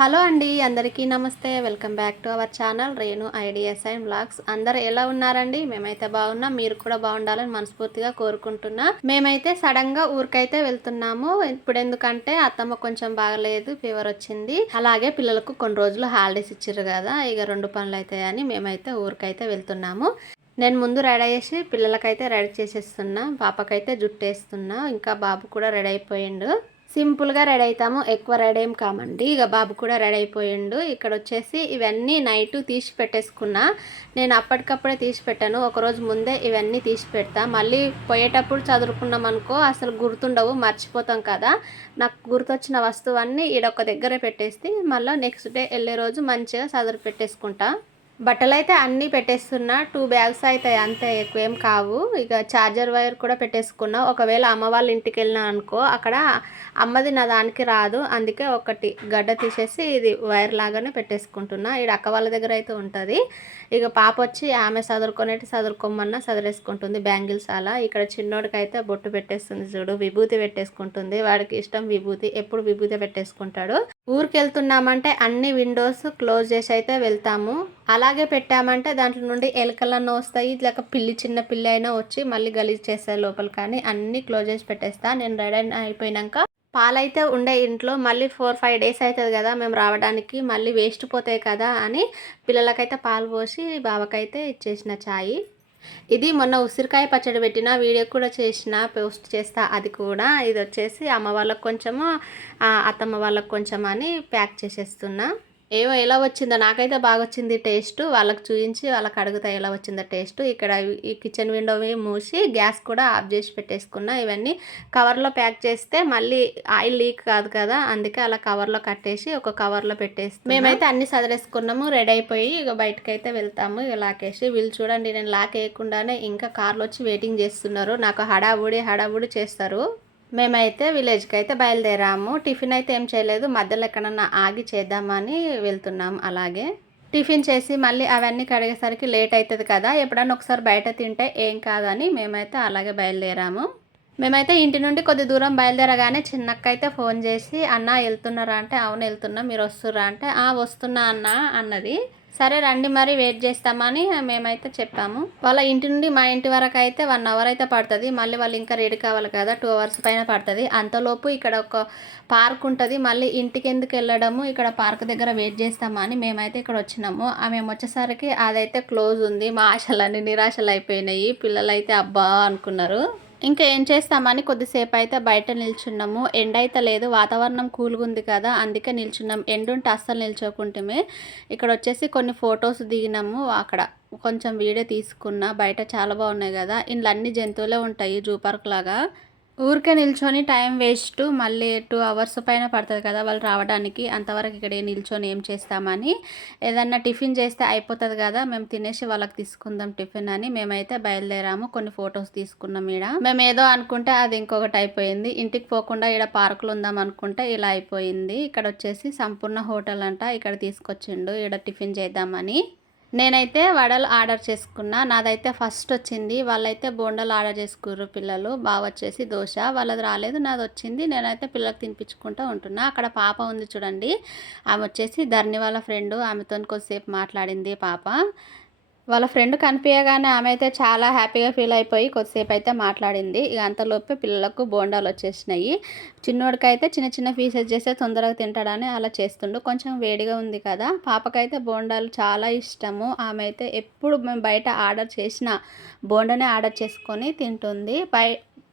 Hello అండి, అందరికీ నమస్తే. Welcome back to our channel Renu ideas and vlogs. అందరు ఎలా ఉన్నారండి? మేమైతే బాగున్నాం. మీరు కూడా బాగుండాలని మనస్ఫూర్తిగా కోరుకుంటున్నా. మేమైతే సడన్ గా ఊరికైతే వెళ్తున్నాము. ఇప్పుడు ఎందుకంటే అత్తమ్మ కొంచెం బాగలేదు, ఫీవర్ వచ్చింది. అలాగే పిల్లలకు కొన్ని రోజులు హాలిడేస్ ఇచ్చారు కదా, ఇక 2 పనులు అవుతాయని మేమైతే ఊరికైతే వెళ్తున్నాము. నేను ముందు రెడీ చేసి పిల్లలకైతే రెడీ చేసేస్తున్నా. పాపకైతే జుట్టు వేస్తున్నా. ఇంకా బాబు కూడా రెడీ అయిపోయిండు. సింపుల్గా రెడీ అవుతాము, ఎక్కువ రెడీ ఏం కామండి. ఇక బాబు కూడా రెడీ అయిపోయిండు. ఇక్కడ వచ్చేసి ఇవన్నీ నైట్ తీసి పెట్టేసుకున్నా. నేను అప్పటికప్పుడే తీసి పెట్టాను, ఒకరోజు ముందే ఇవన్నీ తీసి పెడతా. మళ్ళీ పోయేటప్పుడు చదువుకున్నాం అనుకో అసలు గుర్తుండవు, మర్చిపోతాం కదా. నాకు గుర్తొచ్చిన వస్తువన్నీ ఈడొక దగ్గరే పెట్టేసి మళ్ళీ నెక్స్ట్ డే వెళ్ళే రోజు మంచిగా చదువు పెట్టేసుకుంటా. బట్టలు అయితే అన్నీ పెట్టేస్తున్నా. 2 బ్యాగ్స్ అవుతాయి అంతే, ఎక్కువ ఏం కావు. ఇక ఛార్జర్ వైర్ కూడా పెట్టేసుకున్నా. ఒకవేళ అమ్మ వాళ్ళ ఇంటికి వెళ్ళినా అనుకో అక్కడ అమ్మది నా దానికి రాదు, అందుకే ఒకటి గడ్డ తీసేసి ఇది వైర్ లాగానే పెట్టేసుకుంటున్నా. ఇక్కడ అక్క వాళ్ళ దగ్గర అయితే ఉంటుంది. ఇక పాప వచ్చి ఆమె చదువుకోమన్నా చదివేసుకుంటుంది బ్యాంగిల్స్ అలా. ఇక్కడ చిన్నోడికి అయితే బొట్టు పెట్టేస్తుంది చూడు, విభూతి పెట్టేసుకుంటుంది. వాడికి ఇష్టం విభూతి, ఎప్పుడు విభూతి పెట్టేసుకుంటాడు. ఊరికి వెళ్తున్నామంటే అన్ని విండోస్ క్లోజ్ చేసి అయితే వెళ్తాము. అలాగే పెట్టామంటే దాంట్లో నుండి ఎలకలన్నా వస్తాయి, లేక చిన్న పిల్లి అయినా వచ్చి మళ్ళీ గలీజ్ చేస్తాయి లోపల. కానీ అన్నీ క్లోజ్ చేసి పెట్టేస్తా. నేను రెడీ అయిపోయినాక పాలైతే ఉండే ఇంట్లో, మళ్ళీ 4-5 డేస్ అవుతుంది కదా మేము రావడానికి, మళ్ళీ వేస్ట్ పోతాయి కదా అని పిల్లలకైతే పాలు పోసి బావకైతే ఇచ్చేసిన ఛాయ్. ఇది మొన్న ఉసిరికాయ పచ్చడి పెట్టిన వీడియో కూడా చేసిన, పోస్ట్ చేస్తా అది కూడా. ఇది వచ్చేసి అమ్మ వాళ్ళకు కొంచెము, అత్తమ్మ వాళ్ళకు కొంచెం అని ప్యాక్ చేసేస్తున్నా. ఏమో ఎలా వచ్చిందో, నాకైతే బాగా వచ్చింది టేస్ట్. వాళ్ళకి చూపించి వాళ్ళకి అడుగుతా ఎలా వచ్చిందో టేస్ట్. ఇక్కడ ఈ కిచెన్ విండో మూసి గ్యాస్ కూడా ఆఫ్ చేసి పెట్టేసుకున్నా. ఇవన్నీ కవర్లో ప్యాక్ చేస్తే మళ్ళీ ఆయిల్ లీక్ కాదు కదా, అందుకే అలా కవర్లో కట్టేసి ఒక కవర్లో పెట్టేసి మేమైతే అన్ని సదరేసుకున్నాము. రెడీ అయిపోయి ఇక బయటకైతే వెళ్తాము. ఇక లాకేసి వీళ్ళు చూడండి, నేను లాక్ వేయకుండానే ఇంకా కార్లో వచ్చి వెయిటింగ్ చేస్తున్నారు. నాకు హడావుడి చేస్తారు. మేమైతే విలేజ్కి అయితే బయలుదేరాము. టిఫిన్ అయితే ఏం చేయలేదు, మధ్యలో ఎక్కడన్నా ఆగి చేద్దామని వెళ్తున్నాం. అలాగే టిఫిన్ చేసి మళ్ళీ అవన్నీ కడిగేసరికి లేట్ అవుతుంది కదా, ఎప్పుడన్నా ఒకసారి బయట తింటే ఏం కాదని మేమైతే అలాగే బయలుదేరాము. మేమైతే ఇంటి నుండి కొద్ది దూరం బయలుదేరగానే చిన్నక్క అయితే ఫోన్ చేసి, అన్న వెళ్తున్నారా అంటే, అవును వెళ్తున్నా, మీరు వస్తుర్రా అంటే, వస్తున్నా అన్న అన్నది. సరే రండి మరి, వెయిట్ చేస్తామని మేమైతే చెప్పాము. వాళ్ళ ఇంటి నుండి మా ఇంటి వరకు అయితే 1 అవర్ అయితే పడుతుంది. మళ్ళీ వాళ్ళు ఇంకా రెడీ కావాలి కదా, 2 అవర్స్ పైన పడుతుంది. అంతలోపు ఇక్కడ ఒక పార్క్ ఉంటుంది. మళ్ళీ ఇంటికి ఎందుకు వెళ్ళడము, ఇక్కడ పార్క్ దగ్గర వెయిట్ చేస్తామని మేమైతే ఇక్కడ వచ్చినాము. మేము వచ్చేసరికి అదైతే క్లోజ్ ఉంది. మా ఆశలన్నీ నిరాశలు అయిపోయినాయి. పిల్లలు అయితే అబ్బా అనుకున్నారు. ఇంకా ఏం చేస్తామని కొద్దిసేపు అయితే బయట నిల్చున్నాము. ఎండ అయితే లేదు, వాతావరణం కూల్గా ఉంది కదా, అందుకే నిల్చున్నాం. ఎండుంటే అస్సలు నిల్చోకుంటే. ఇక్కడ వచ్చేసి కొన్ని ఫొటోస్ దిగినాము. అక్కడ కొంచెం వీడియో తీసుకున్నా. బయట చాలా బాగున్నాయి కదా, ఇంట్లో అన్ని జంతువులే ఉంటాయి, జూ పార్క్ లాగా. ఊరికే నిల్చొని టైం వేస్ట్, మళ్ళీ 2 అవర్స్ పైన పడుతుంది కదా వాళ్ళు రావడానికి. అంతవరకు ఇక్కడే నిల్చొని ఏం చేస్తామని ఏదన్నా టిఫిన్ చేస్తే అయిపోతుంది కదా, మేము తినేసి వాళ్ళకి తీసుకుందాం టిఫిన్ అని మేమైతే బయలుదేరాము. కొన్ని ఫొటోస్ తీసుకున్నాం. మేము ఏదో అనుకుంటే అది ఇంకొకటి అయిపోయింది. ఇంటికి పోకుండా ఇక్కడ పార్కులు ఉందాం అనుకుంటే ఇలా అయిపోయింది. ఇక్కడ వచ్చేసి సంపూర్ణ హోటల్ అంట, ఇక్కడ తీసుకొచ్చిండు ఇక్కడ టిఫిన్ చేద్దామని. నేనైతే వడలు ఆర్డర్ చేసుకున్నా. నాదైతే ఫస్ట్ వచ్చింది. వాళ్ళైతే బోండాలు ఆర్డర్ చేసుకుర్రు పిల్లలు. బాగా వచ్చేసి దోశ, వాళ్ళది రాలేదు, నాది వచ్చింది. నేనైతే పిల్లలకు తినిపించుకుంటూ ఉంటున్నా. అక్కడ పాప ఉంది చూడండి, ఆమె వచ్చేసి ధర్ని వాళ్ళ ఫ్రెండ్. ఆమెతో కొద్దిసేపు మాట్లాడింది పాప. వాళ్ళ ఫ్రెండ్ కనిపించగానే ఆమె అయితే చాలా హ్యాపీగా ఫీల్ అయిపోయి కొద్దిసేపు అయితే మాట్లాడింది. ఇక అంతలోపే పిల్లలకు బోండాలు వచ్చేసినాయి. చిన్నోడికైతే చిన్న చిన్న పీసెస్ చేస్తే తొందరగా తింటాడని అలా చేస్తుండు. కొంచెం వేడిగా ఉంది కదా, పాపకైతే బోండాలు చాలా ఇష్టము. ఆమె అయితే ఎప్పుడు మేము బయట ఆర్డర్ చేసిన బోండానే ఆర్డర్ చేసుకొని తింటుంది.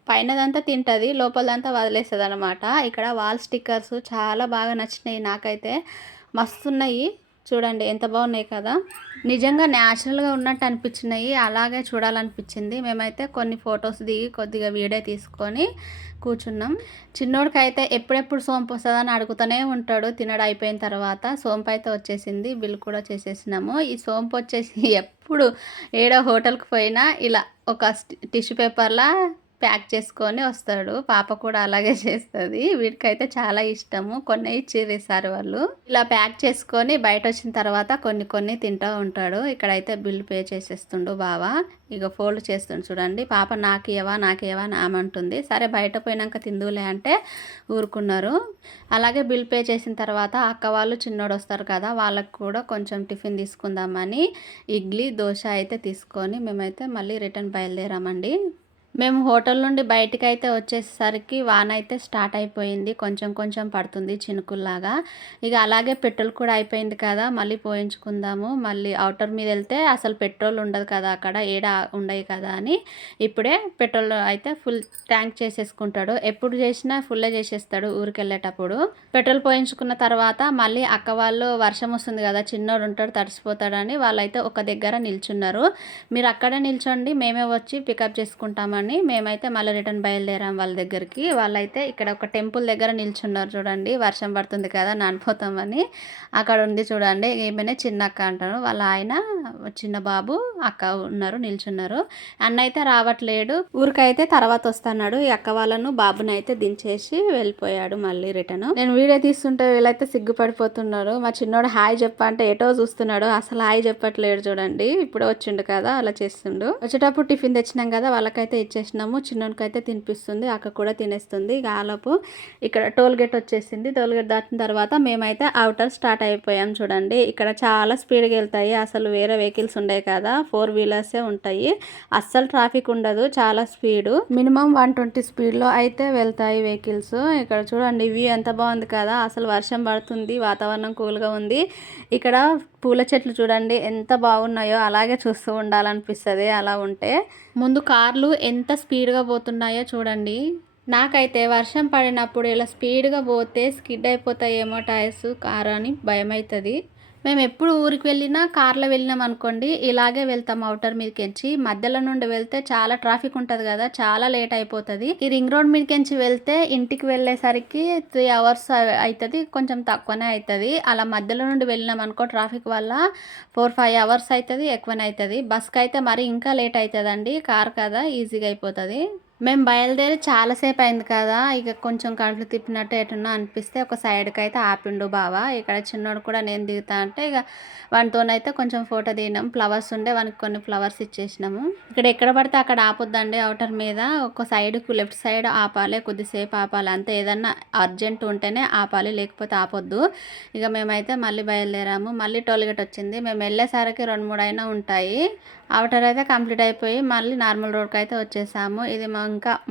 పైనదంతా తింటుంది, లోపలదంతా వదిలేస్తుంది అనమాట. ఇక్కడ వాల్ స్టిక్కర్స్ చాలా బాగా నచ్చినాయి నాకైతే, మస్తున్నాయి. చూడండి ఎంత బాగున్నాయి కదా, నిజంగా న్యాచురల్గా ఉన్నట్టు అనిపించినాయి. అలాగే చూడాలనిపించింది. మేమైతే కొన్ని ఫొటోస్ దిగి కొద్దిగా వీడియో తీసుకొని కూర్చున్నాం. చిన్నోడికి అయితే ఎప్పుడెప్పుడు సోంపు వస్తుందని అడుగుతూనే ఉంటాడు. తినడం అయిపోయిన తర్వాత సోంపు అయితే వచ్చేసింది, బిల్ కూడా చేసేసినాము. ఈ సోంపు వచ్చేసి ఎప్పుడు ఏడో హోటల్కి పోయినా ఇలా ఒక టిష్యూ పేపర్లా ప్యాక్ చేసుకొని వస్తాడు. పాప కూడా అలాగే చేస్తుంది. వీడికైతే చాలా ఇష్టము. కొన్ని ఇచ్చిర్రు ఈసారి వాళ్ళు. ఇలా ప్యాక్ చేసుకొని బయట వచ్చిన తర్వాత కొన్ని కొన్ని తింటూ ఉంటాడు. ఇక్కడైతే బిల్ పే చేసేస్తుండు బావ. ఇక ఫోల్డ్ చేస్తుండు చూడండి. పాప నాకు ఇవ్వవా అని ఆమె అంటుంది. సరే బయట పోయినాక తిందులే అంటే ఊరుకున్నారు. అలాగే బిల్ పే చేసిన తర్వాత అక్క వాళ్ళు చిన్నోడు వస్తారు కదా, వాళ్ళకు కూడా కొంచెం టిఫిన్ తీసుకుందామని ఇడ్లీ దోశ అయితే తీసుకొని మేమైతే మళ్ళీ రిటర్న్ బయలుదేరామండి. మేము హోటల్ నుండి బయటికైతే వచ్చేసరికి వాన అయితే స్టార్ట్ అయిపోయింది. కొంచెం కొంచెం పడుతుంది చినుకుల్లాగా. ఇక అలాగే పెట్రోల్ కూడా అయిపోయింది కదా, మళ్ళీ పోయించుకుందాము. మళ్ళీ అవుటర్ మీద వెళ్తే అసలు పెట్రోల్ ఉండదు కదా, అక్కడ ఏడ ఉండవు కదా అని ఇప్పుడే పెట్రోల్ అయితే ఫుల్ ట్యాంక్ చేసేసుకుంటాడు. ఎప్పుడు చేసినా ఫుల్లే చేసేస్తాడు ఊరికి వెళ్ళేటప్పుడు. పెట్రోల్ పోయించుకున్న తర్వాత మళ్ళీ అక్క వాళ్ళు వర్షం వస్తుంది కదా, చిన్నోడు ఉంటాడు తడిసిపోతాడని వాళ్ళైతే ఒక దగ్గర నిల్చున్నారు. మీరు అక్కడే నిల్చోండి, మేమే వచ్చి పికప్ చేసుకుంటామని మేమైతే మళ్ళీ రిటర్న్ బయలుదేరాం వాళ్ళ దగ్గరికి. వాళ్ళైతే ఇక్కడ ఒక టెంపుల్ దగ్గర నిల్చున్నారు చూడండి. వర్షం పడుతుంది కదా నానిపోతామని. అక్కడ ఉంది చూడండి, ఏమైనా చిన్న అక్క అంటారు. వాళ్ళ ఆయన చిన్న బాబు అక్క ఉన్నారు నిల్చున్నారు. అన్న అయితే రావట్లేడు, ఊరికైతే తర్వాత వస్తున్నాడు. ఈ అక్క వాళ్ళను బాబుని అయితే దించేసి వెళ్ళిపోయాడు మళ్ళీ రిటర్న్. నేను వీడియో తీస్తుంటే వీళ్ళైతే సిగ్గుపడిపోతున్నారు. మా చిన్నోడు హాయ్ చెప్పంటే ఎటో చూస్తున్నాడు, అసలు హాయ్ చెప్పట్లేడు చూడండి. ఇప్పుడు వచ్చిండు కదా అలా చేస్తుండు. వచ్చేటప్పుడు టిఫిన్ తెచ్చినాం కదా వాళ్ళకైతే ఇచ్చేసినాము. చిన్నోనికి అయితే తినిపిస్తుంది, అక్క కూడా తినేస్తుంది. ఇక ఆలోపు ఇక్కడ టోల్ గేట్ వచ్చేసింది. టోల్ గేట్ దాటిన తర్వాత మేమైతే అవుటర్ స్టార్ట్ అయిపోయాం చూడండి. ఇక్కడ చాలా స్పీడ్గా వెళ్తాయి, అసలు వేరే వెహికల్స్ ఉండవు కదా, 4 వీలర్సే ఉంటాయి. అస్సలు ట్రాఫిక్ ఉండదు, చాలా స్పీడు. మినిమం 120 స్పీడ్లో అయితే వెళ్తాయి వెహికల్స్. ఇక్కడ చూడండి వ్యూ ఎంత బాగుంది కదా, అసలు వర్షం పడుతుంది, వాతావరణం కూల్గా ఉంది. ఇక్కడ పూల చెట్లు చూడండి ఎంత బాగున్నాయో, అలాగే చూస్తూ ఉండాలనిపిస్తుంది అలా ఉంటే. ముందు కార్లు ఎంత స్పీడ్గా పోతున్నాయో చూడండి. నాకైతే వర్షం పడినప్పుడు ఇలా స్పీడ్గా పోతే స్కిడ్ అయిపోతాయేమో టైర్స్ కారు అని భయం అవుతుంది. మేము ఎప్పుడు ఊరికి వెళ్ళినా కార్లో వెళ్ళినాం అనుకోండి, ఇలాగే వెళ్తాం అవుటర్ మీదకించి. మధ్యలో నుండి వెళ్తే చాలా ట్రాఫిక్ ఉంటుంది కదా, చాలా లేట్ అయిపోతుంది. ఈ రింగ్ రోడ్ మీదకించి వెళ్తే ఇంటికి వెళ్ళేసరికి 3 అవర్స్ అవుతుంది, కొంచెం తక్కువనే అవుతుంది. అలా మధ్యలో నుండి వెళ్ళినాం అనుకో ట్రాఫిక్ వల్ల 4-5 అవర్స్ అవుతుంది, ఎక్కువనే అవుతుంది. బస్కి అయితే మరి ఇంకా లేట్ అవుతుందండి, కార్ కదా ఈజీగా అయిపోతుంది. మేము బయలుదేరి చాలాసేపు అయింది కదా, ఇక కొంచెం కళ్ళు తిప్పినట్టు ఎటున్నా అనిపిస్తే ఒక సైడ్కి అయితే ఆపిండు బావ. ఇక్కడ చిన్నోడు కూడా నేను దిగుతా అంటే ఇక వానితోనైతే కొంచెం ఫోటో దిగినాం. ఫ్లవర్స్ ఉండే వానికి కొన్ని ఫ్లవర్స్ ఇచ్చేసినాము. ఇక్కడ ఎక్కడ పడితే అక్కడ ఆపొద్దండి, అవుటర్ మీద ఒక సైడ్కు లెఫ్ట్ సైడ్ ఆపాలి, కొద్దిసేపు ఆపాలి అంతే. ఏదన్నా అర్జెంట్ ఉంటేనే ఆపాలి, లేకపోతే ఆపొద్దు. ఇక మేమైతే మళ్ళీ బయలుదేరాము. మళ్ళీ టోల్గేట్ వచ్చింది. మేము వెళ్ళేసరికి 2-3 అయినా ఉంటాయి. అవుటర్ అయితే కంప్లీట్ అయిపోయి మళ్ళీ నార్మల్ రోడ్కి అయితే వచ్చేసాము. ఇది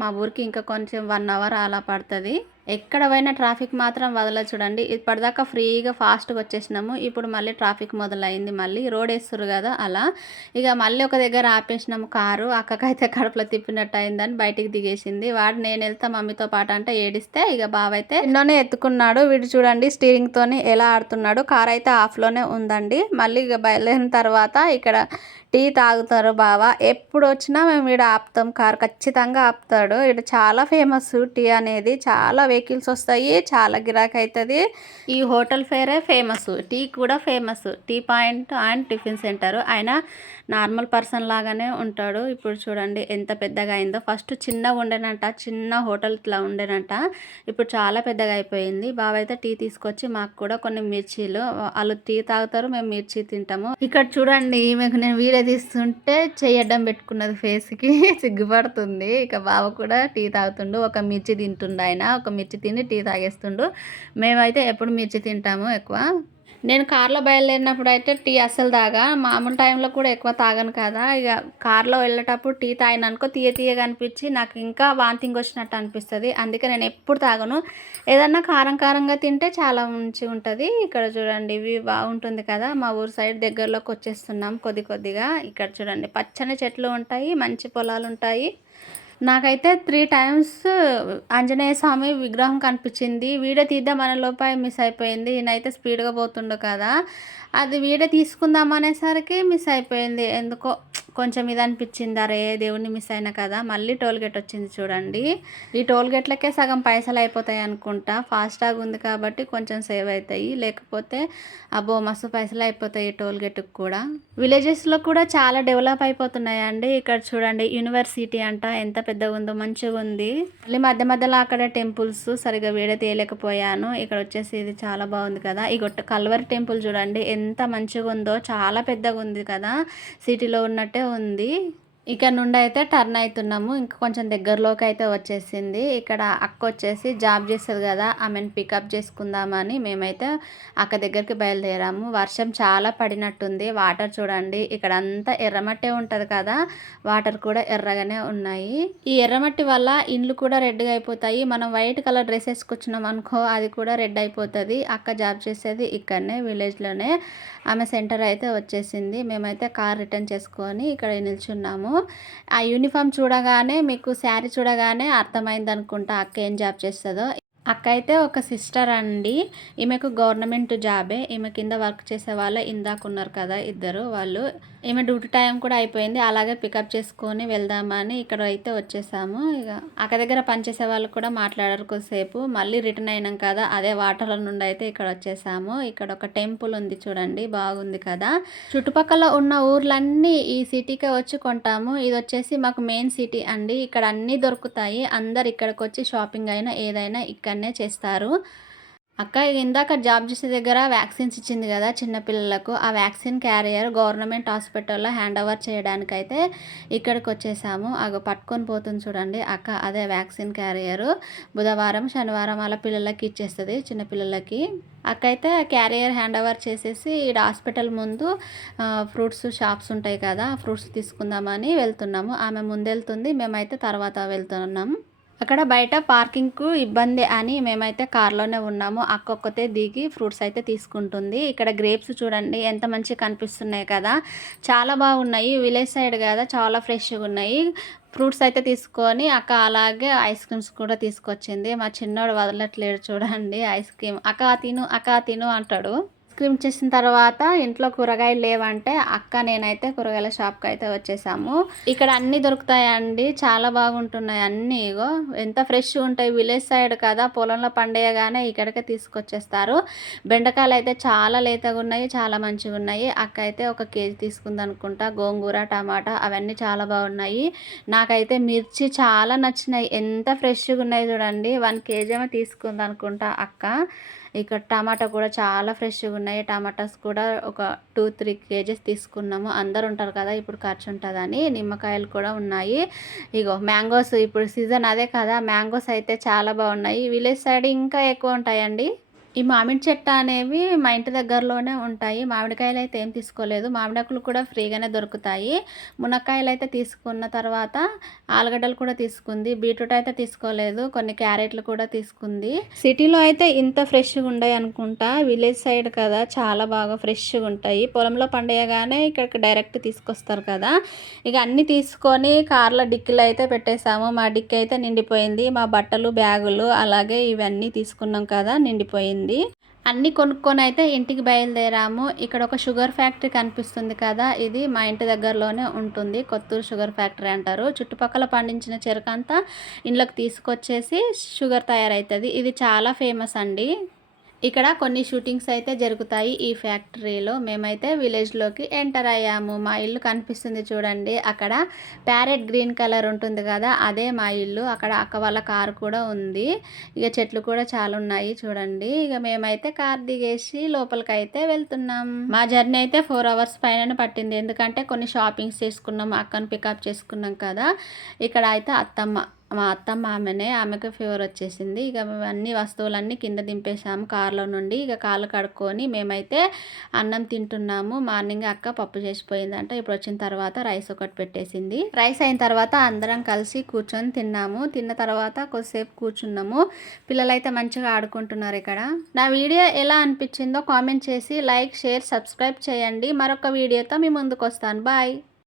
మా ఊరికి ఇంకా కొంచెం 1 అవర్ అలా పడుతుంది. ఎక్కడ పోయినా ట్రాఫిక్ మాత్రం వదలదు చూడండి. ఇప్పటిదాకా ఫ్రీగా ఫాస్ట్గా వచ్చేసినాము, ఇప్పుడు మళ్ళీ ట్రాఫిక్ మొదలైంది. మళ్ళీ రోడ్ వేస్తారు కదా అలా. ఇక మళ్ళీ ఒక దగ్గర ఆపేసినాము కారు. అక్కకైతే కడుపులో తిప్పినట్టు అయిందని బయటికి దిగేసింది. వాడు నేను వెళ్తా మమ్మీతో పాటు అంటే ఏడిస్తే ఇక బావైతే ఎన్నోనే ఎత్తుకున్నాడు. వీడు చూడండి స్టీరింగ్తోని ఎలా ఆడుతున్నాడు. కార్ అయితే ఆఫ్లోనే ఉందండి. మళ్ళీ ఇక బయలుదేరిన తర్వాత ఇక్కడ టీ తాగుతారు బావ. ఎప్పుడు వచ్చినా మేము ఇక్కడ ఆపుతాం, కార్ ఖచ్చితంగా ఆపుతాడు. ఇక్కడ చాలా ఫేమస్ టీ అనేది, చాలా వెహికల్స్ వస్తాయి, చాలా గిరాకీ అవుతుంది. ఈ హోటల్ ఫేరే ఫేమస్, టీ కూడా famous. Tea point and tiffin centre. ఆయన నార్మల్ పర్సన్ లాగానే ఉంటాడు. ఇప్పుడు చూడండి ఎంత పెద్దగా అయిందో. ఫస్ట్ చిన్నగా ఉండేనంట, చిన్న హోటల్ ఇట్లా ఉండేనంట, ఇప్పుడు చాలా పెద్దగా అయిపోయింది. బావ అయితే టీ తీసుకొచ్చి మాకు కూడా కొన్ని మిర్చీలు, వాళ్ళు టీ తాగుతారు, మేము మిర్చి తింటాము. ఇక్కడ చూడండి మీకు నేను వీడియో తీస్తుంటే చెయ్యడం పెట్టుకున్నది ఫేస్కి, సిగ్గుపడుతుంది. ఇక బావ కూడా టీ తాగుతుండు, ఒక మిర్చి తింటుండు. ఆయన ఒక మిర్చి తిని టీ తాగేస్తుండు. మేమైతే ఎప్పుడు మిర్చి తింటాము ఎక్కువ. నేను కార్లో బయలుదేరినప్పుడు అయితే టీ అస్సలు తాగా, మామూలు టైంలో కూడా ఎక్కువ తాగను కదా. ఇక కార్లో వెళ్ళేటప్పుడు టీ తాగిన అనుకో తీయగా అనిపించి నాకు ఇంకా వాంతింగ్ వచ్చినట్టు అనిపిస్తుంది. అందుకే నేను ఎప్పుడు తాగను. ఏదన్నా కారంగా తింటే చాలా మంచిగా ఉంటుంది. ఇక్కడ చూడండి ఇవి బాగుంటుంది కదా. మా ఊరు సైడ్ దగ్గరలోకి వచ్చేస్తున్నాం కొద్దిగా. ఇక్కడ చూడండి పచ్చని చెట్లు ఉంటాయి, మంచి పొలాలు ఉంటాయి. నాకైతే 3 times ఆంజనేయ స్వామి విగ్రహం కనిపించింది. వీడియో తీద్దామనే లోపే మిస్ అయిపోయింది. నేనైతే స్పీడ్గా పోతుండు కదా, అది వీడియో తీసుకుందాం అనేసరికి మిస్ అయిపోయింది. ఎందుకో కొంచెం ఇది అనిపించింది, అరే దేవుణ్ణి మిస్ అయినా కదా. మళ్ళీ టోల్ గేట్ వచ్చింది చూడండి. ఈ టోల్ గేట్లకే సగం పైసలు అయిపోతాయి అనుకుంటా. ఫాస్టాగ్ ఉంది కాబట్టి కొంచెం సేవ్ అవుతాయి, లేకపోతే అబ్బో మస్తు పైసలు అయిపోతాయి ఈ టోల్ గేట్కి కూడా. విలేజెస్లో కూడా చాలా డెవలప్ అయిపోతున్నాయండి. ఇక్కడ చూడండి యూనివర్సిటీ అంట, ఎంత పెద్దగా ఉందో, మంచిగా ఉంది. మళ్ళీ మధ్య మధ్యలో అక్కడ టెంపుల్స్ సరిగా వీడియో తీయలేకపోయాను. ఇక్కడ వచ్చేసి ఇది చాలా బాగుంది కదా. ఈ కల్వరి టెంపుల్ చూడండి ఎంత మంచిగా ఉందో, చాలా పెద్దగా ఉంది కదా, సిటీలో ఉన్నట్టే ఉంది. ఇక్కడ నుండి అయితే టర్న్ అవుతున్నాము, ఇంకా కొంచెం దగ్గరలోకి అయితే వచ్చేసింది. ఇక్కడ అక్క వచ్చేసి జాబ్ చేస్తుంది కదా, ఆమెను పికప్ చేసుకుందామని మేమైతే అక్క దగ్గరికి బయలుదేరాము. వర్షం చాలా పడినట్టుంది. వాటర్ చూడండి, ఇక్కడ అంతా ఎర్రమట్టే ఉంటుంది కదా, వాటర్ కూడా ఎర్రగానే ఉన్నాయి. ఈ ఎర్రమట్టి వల్ల ఇండ్లు కూడా రెడ్గా అయిపోతాయి. మనం వైట్ కలర్ డ్రెస్ వేసుకొచ్చినాం అనుకో, అది కూడా రెడ్ అయిపోతుంది. అక్క జాబ్ చేసేది ఇక్కడనే విలేజ్లోనే. ఆమె సెంటర్ అయితే వచ్చేసింది. మేమైతే కార్ రిటర్న్ చేసుకొని ఇక్కడ నిల్చున్నాము. ఆ యూనిఫామ్ చూడగానే, మీకు శారీ చూడగానే అర్థమైంది అనుకుంటా అక్క ఏం జాబ్ చేస్తుందో. అక్క అయితే ఒక సిస్టర్ అండి, ఈమెకు గవర్నమెంట్ జాబే. ఈమె కింద వర్క్ చేసే వాళ్ళే ఇందాక ఉన్నారు కదా ఇద్దరు, వాళ్ళు. ఈమె డ్యూటీ టైం కూడా అయిపోయింది, అలాగే పికప్ చేసుకొని వెళ్దామని ఇక్కడ అయితే వచ్చేసాము. ఇక అక్క దగ్గర పనిచేసే వాళ్ళు కూడా మాట్లాడారు కొద్దిసేపు. మళ్ళీ రిటర్న్ అయినాం కదా, అదే వాటర్ల నుండి అయితే ఇక్కడ వచ్చేసాము. ఇక్కడ ఒక టెంపుల్ ఉంది చూడండి, బాగుంది కదా. చుట్టుపక్కల ఉన్న ఊర్లన్నీ ఈ సిటీకే వచ్చి కొంటాము. ఇది వచ్చేసి మాకు మెయిన్ సిటీ అండి, ఇక్కడ అన్నీ దొరుకుతాయి. అందరు ఇక్కడికి వచ్చి షాపింగ్ అయినా ఏదైనా ఇక్కడనే చేస్తారు. అక్క ఇందాక జాబ్ చేసే దగ్గర వ్యాక్సిన్స్ ఇచ్చింది కదా చిన్నపిల్లలకు, ఆ వ్యాక్సిన్ క్యారియర్ గవర్నమెంట్ హాస్పిటల్లో హ్యాండ్ ఓవర్ చేయడానికైతే ఇక్కడికి వచ్చేసాము. అగో పట్టుకొని పోతుంది చూడండి అక్క, అదే వ్యాక్సిన్ క్యారియర్. బుధవారం శనివారం అలా పిల్లలకి ఇచ్చేస్తుంది, చిన్నపిల్లలకి. అక్క అయితే క్యారియర్ హ్యాండ్ ఓవర్ చేసేసి ఈడ హాస్పిటల్ ముందు ఫ్రూట్స్ షాప్స్ ఉంటాయి కదా, ఫ్రూట్స్ తీసుకుందామని వెళ్తున్నాము. ఆమె ముందెళ్తుంది, మేమైతే తర్వాత వెళ్తున్నాం. అక్కడ బయట పార్కింగ్కు ఇబ్బంది అని మేమైతే కార్లోనే ఉన్నాము. అక్కొక్కతే దిగి ఫ్రూట్స్ అయితే తీసుకుంటుంది. ఇక్కడ గ్రేప్స్ చూడండి ఎంత మంచిగా కనిపిస్తున్నాయి కదా, చాలా బాగున్నాయి. విలేజ్ సైడ్ కదా, చాలా ఫ్రెష్గా ఉన్నాయి. ఫ్రూట్స్ అయితే తీసుకొని అక్క అలాగే ఐస్ క్రీమ్స్ కూడా తీసుకొచ్చింది. మా చిన్నోడు వదలట్లేడు చూడండి ఐస్ క్రీమ్. అక్క తిను అంటాడు. ఐస్ క్రీమ్ చేసిన తర్వాత ఇంట్లో కూరగాయలు లేవంటే అక్క నేనైతే కూరగాయల షాప్కి అయితే వచ్చేసాము. ఇక్కడ అన్నీ దొరుకుతాయండి, చాలా బాగుంటున్నాయి అన్నీ. ఇగో ఎంత ఫ్రెష్గా ఉంటాయి. విలేజ్ సైడ్ కదా, పొలంలో పండేయగానే ఇక్కడికే తీసుకొచ్చేస్తారు. బెండకాయలు అయితే చాలా లేతగా ఉన్నాయి, చాలా మంచిగా ఉన్నాయి. అక్క అయితే 1 కేజీ తీసుకుంది అనుకుంటా. గోంగూర, టమాటా అవన్నీ చాలా బాగున్నాయి. నాకైతే మిర్చి చాలా నచ్చినాయి, ఎంత ఫ్రెష్గా ఉన్నాయి చూడండి. 1 కేజీ ఏమో తీసుకుంది అనుకుంటా అక్క. ఇక్కడ టమాటా కూడా చాలా ఫ్రెష్గా ఉన్నాయి. టమాటాస్ కూడా ఒక 2-3 కేజెస్ తీసుకున్నాము. అందరు ఉంటారు కదా, ఇప్పుడు ఖర్చు ఉంటుందని. నిమ్మకాయలు కూడా ఉన్నాయి. ఇగో మ్యాంగోస్, ఇప్పుడు సీజన్ అదే కదా, మ్యాంగోస్ అయితే చాలా బాగున్నాయి. విలేజ్ సైడ్ ఇంకా ఎక్కువ ఉంటాయండి. ఈ మామిడి చెట్టు అనేవి మా ఇంటి దగ్గరలోనే ఉంటాయి. మామిడికాయలు అయితే ఏం తీసుకోలేదు, మామిడాకులు కూడా ఫ్రీగానే దొరుకుతాయి. మునక్కాయలు అయితే తీసుకున్న తర్వాత ఆలుగడ్డలు కూడా తీసుకుంది. బీట్రూట్ అయితే తీసుకోలేదు, కొన్ని క్యారెట్లు కూడా తీసుకుంది. సిటీలో అయితే ఇంత ఫ్రెష్గా ఉంటాయి అనుకుంటా, విలేజ్ సైడ్ కదా చాలా బాగా ఫ్రెష్గా ఉంటాయి. పొలంలో పండేయగానే ఇక్కడికి డైరెక్ట్ తీసుకొస్తారు కదా. ఇక అన్నీ తీసుకొని కార్లో డిక్కీలో అయితే పెట్టేసాము. మా డిక్కీ అయితే నిండిపోయింది. మా బట్టలు, బ్యాగులు అలాగే ఇవన్నీ తీసుకున్నాం కదా, నిండిపోయింది. అన్నీ కొనుక్కొని అయితే ఇంటికి బయలుదేరాము. ఇక్కడ ఒక షుగర్ ఫ్యాక్టరీ కనిపిస్తుంది కదా, ఇది మా ఇంటి దగ్గరలోనే ఉంటుంది. కొత్తూరు షుగర్ ఫ్యాక్టరీ అంటారు. చుట్టుపక్కల పండించిన చెరుకంతా ఇంట్లోకి తీసుకొచ్చేసి షుగర్ తయారవుతుంది. ఇది చాలా ఫేమస్ అండి. ఇక్కడ కొన్ని షూటింగ్స్ అయితే జరుగుతాయి ఈ ఫ్యాక్టరీలో. మేమైతే విలేజ్లోకి ఎంటర్ అయ్యాము. మా ఇల్లు కనిపిస్తుంది చూడండి, అక్కడ ప్యారెట్ గ్రీన్ కలర్ ఉంటుంది కదా, అదే మా ఇల్లు. అక్కడ అక్క వాళ్ళ కారు కూడా ఉంది. ఇక చెట్లు కూడా చాలా ఉన్నాయి చూడండి. ఇక మేమైతే కార్ దిగేసి లోపలికి అయితే వెళ్తున్నాం. మా జర్నీ అయితే 4 అవర్స్ పైన పట్టింది, ఎందుకంటే కొన్ని షాపింగ్స్ చేసుకున్నాం, అక్కను పికప్ చేసుకున్నాం కదా. ఇక్కడ అయితే మా అత్తమ్మ ఆమెకు ఫీవర్ వచ్చేసింది. ఇక అన్ని వస్తువులన్నీ కింద దింపేసాము కార్లో నుండి. ఇక కాళ్ళు కడుక్కొని మేమైతే అన్నం తింటున్నాము. మార్నింగ్ అక్క పప్పు చేసిపోయిందంట, ఇప్పుడు వచ్చిన తర్వాత రైస్ ఒకటి పెట్టేసింది. రైస్ అయిన తర్వాత అందరం కలిసి కూర్చొని తిన్నాము. తిన్న తర్వాత కొద్దిసేపు కూర్చున్నాము. పిల్లలైతే మంచిగా ఆడుకుంటున్నారు ఇక్కడ. నా వీడియో ఎలా అనిపించిందో కామెంట్ చేసి లైక్, షేర్, సబ్స్క్రైబ్ చేయండి. మరొక వీడియోతో మీ ముందుకు వస్తాను. బాయ్.